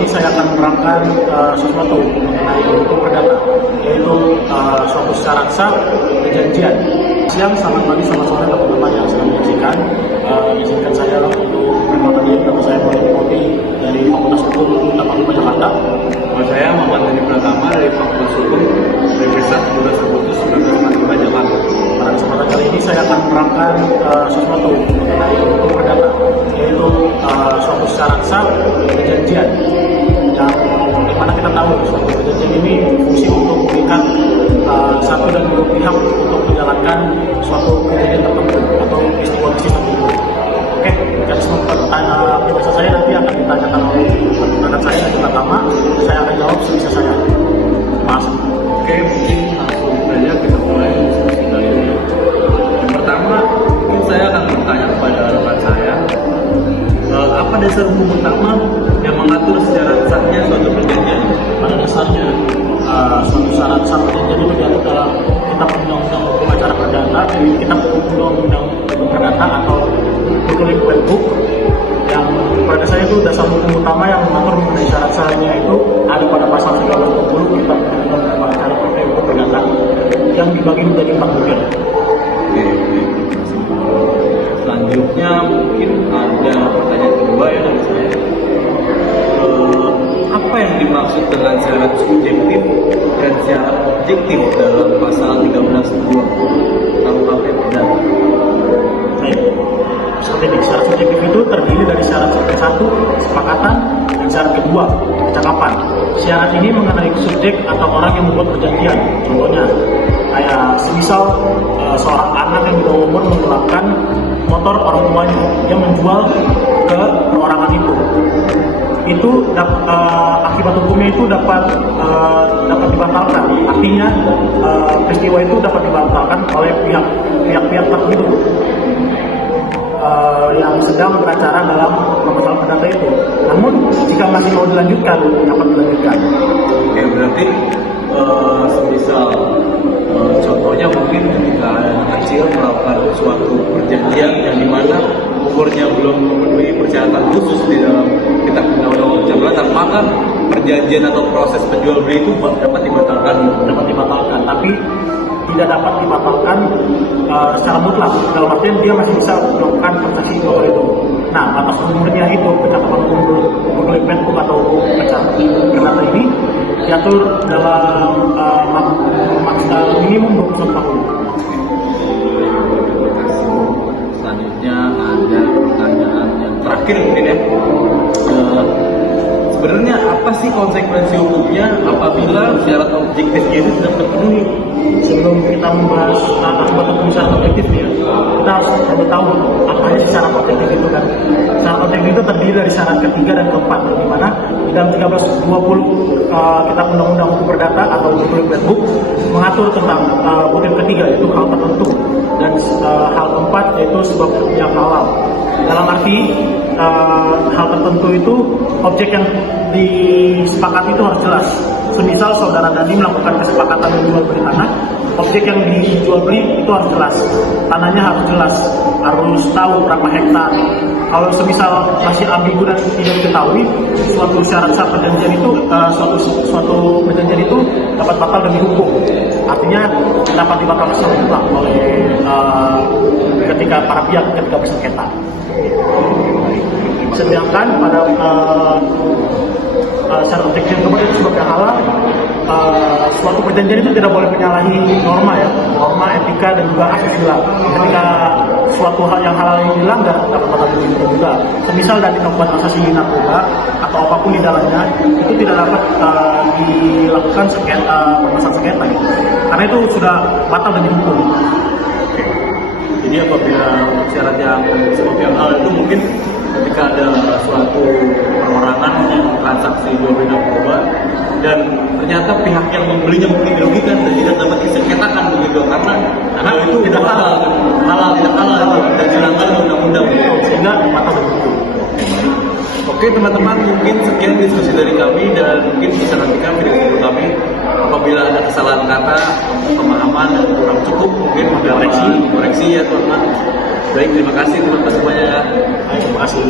ini saya akan menerangkan sesuatu mengenai hukum perdata, yaitu suatu syarat sah perjanjian. Siang, selamat pagi, selamat sore teman-teman yang sedang menyaksikan. Izinkan saya untuk perkenalkan diri, nama saya Muhammad Kopi dari Fakultas Hukum Universitas Jakarta. Nama saya Muhammad Dani Pratama dari Fakultas Hukum Universitas 12 Agustus 1945 Jakarta. Pada kesempatan kali ini saya akan menerangkan sesuatu mengenai hukum perdata, yaitu suatu syarat sah perjanjian. Yang dimana kita tahu suatu perjanjian ini fungsi untuk mengikat satu dan dua pihak untuk menjalankan suatu kejadian tertentu atau peristiwa tertentu. Oke, dan semua pertanyaan biasa saya nanti akan ditanyakan oleh rekan saya dan Pratama. Saya akan jawab sebisa saya. Mas. Oke, mungkin langsung saja kita mulai diskusi kali ini. Yang pertama, mungkin saya akan bertanya kepada rekan saya, apa dasar hukum pertama yang mengatur secara sahnya suatu perjanjian? Pada dasarnya suatu syarat sah perjanjian itu diatur dalam Kitab Undang-Undang Hukum Acara Perdata, Kitab Undang-Undang Hukum Perdata atau Legal Book, yang pada saya itu dasar hukum utama yang mengatur mengenai syarat sahnya itu ada pada pasal 320 Kitab Undang-Undang Acara Hukum Perdata yang dibagi menjadi 4 bagian. Oke. Selanjutnya mungkin ada pertanyaan kedua ya dari saya. Apa yang dimaksud dengan syarat subjektif dan syarat objektif dalam pasal 1320 KUHP Perdata? Baik, seperti ini, syarat subjektif itu terdiri dari syarat satu, kesepakatan, dan syarat kedua, kecakapan. Syarat ini mengenai subjek atau orang yang membuat perjanjian. Contohnya, kayak semisal seorang anak yang di bawah umur menggelapkan motor orang tuanya, dia menjual ke perorangan itu akibat hukumnya itu dapat dibatalkan. Artinya peristiwa itu dapat dibatalkan oleh pihak-pihak tertentu yang sedang beracara dalam permasalahan perdata itu. Namun jika masih mau dilanjutkan, dapat dilanjutkan. Oke, berarti semisal contohnya mungkin ketika anak kecil melakukan suatu perjanjian yang dimana umurnya belum memenuhi persyaratan khusus di dalam Kitab Undang-Undang Perdata, maka perjanjian atau proses penjual beli itu dapat dibatalkan. Dapat dibatalkan, tapi tidak dapat dibatalkan secara mutlak. Dalam artian dia masih bisa melakukan transaksi jual itu. Nah, batas umurnya itu kecakapan umur Book atau perdata ini diatur dalam minimum 21 tahun. Selanjutnya ada pertanyaan yang terakhir mungkin ya. Sebenarnya apa sih konsekuensi hukumnya apabila syarat objektifnya itu tidak terpenuhi? Sebelum kita membahas akibat hukum syarat objektif ya, kita harus tahu apa sih syarat objektif itu kan. Syarat objektif itu terdiri dari syarat ketiga dan keempat, di mana di dalam 1320 Kitab Undang-Undang Hukum Perdata atau Legal Book mengatur tentang butir ketiga yaitu hal tertentu, dan hal keempat yaitu sebab yang halal. Dalam arti hal tertentu itu objek yang disepakati itu harus jelas. Semisal saudara Dani melakukan kesepakatan menjual beli tanah, objek yang dijual beli itu harus jelas. Tanahnya harus jelas, harus tahu berapa hektar. Kalau semisal masih ambigu dan tidak diketahui, suatu syarat sah perjanjian itu suatu perjanjian itu dapat batal demi hukum. Artinya dapat dibatalkan secara mutlak oleh ketika para pihak ketika bersengketa. Sedangkan pada syarat objektif kemudian sebabnya halal, suatu perjanjian itu tidak boleh menyalahi norma etika dan juga asusila. Ketika suatu hal yang halal yang dilanggar dapat batal demi hukum juga. Semisal dari melakukan transaksi narkoba atau apapun di dalamnya itu tidak dapat dilakukan permasalahan sengketa gitu. Karena itu sudah batal demi hukum. Jadi apabila syarat yang sebab yang hal itu mungkin ketika ada suatu perorangan yang transaksi jual beli narkoba dan ternyata pihak yang membelinya mungkin dirugikan dan tidak dapat disengketakan begitu karena itu tidak halal dan dilanggar undang-undang Sehingga batal demi hukum. Oke teman-teman, mungkin sekian diskusi dari kami dan mungkin bisa nantikan video kami apabila ada kesalahan kata, pemahaman dan kurang cukup mungkin koreksi ya teman-teman. Baik, terima kasih teman-teman semuanya ya. Terima kasih.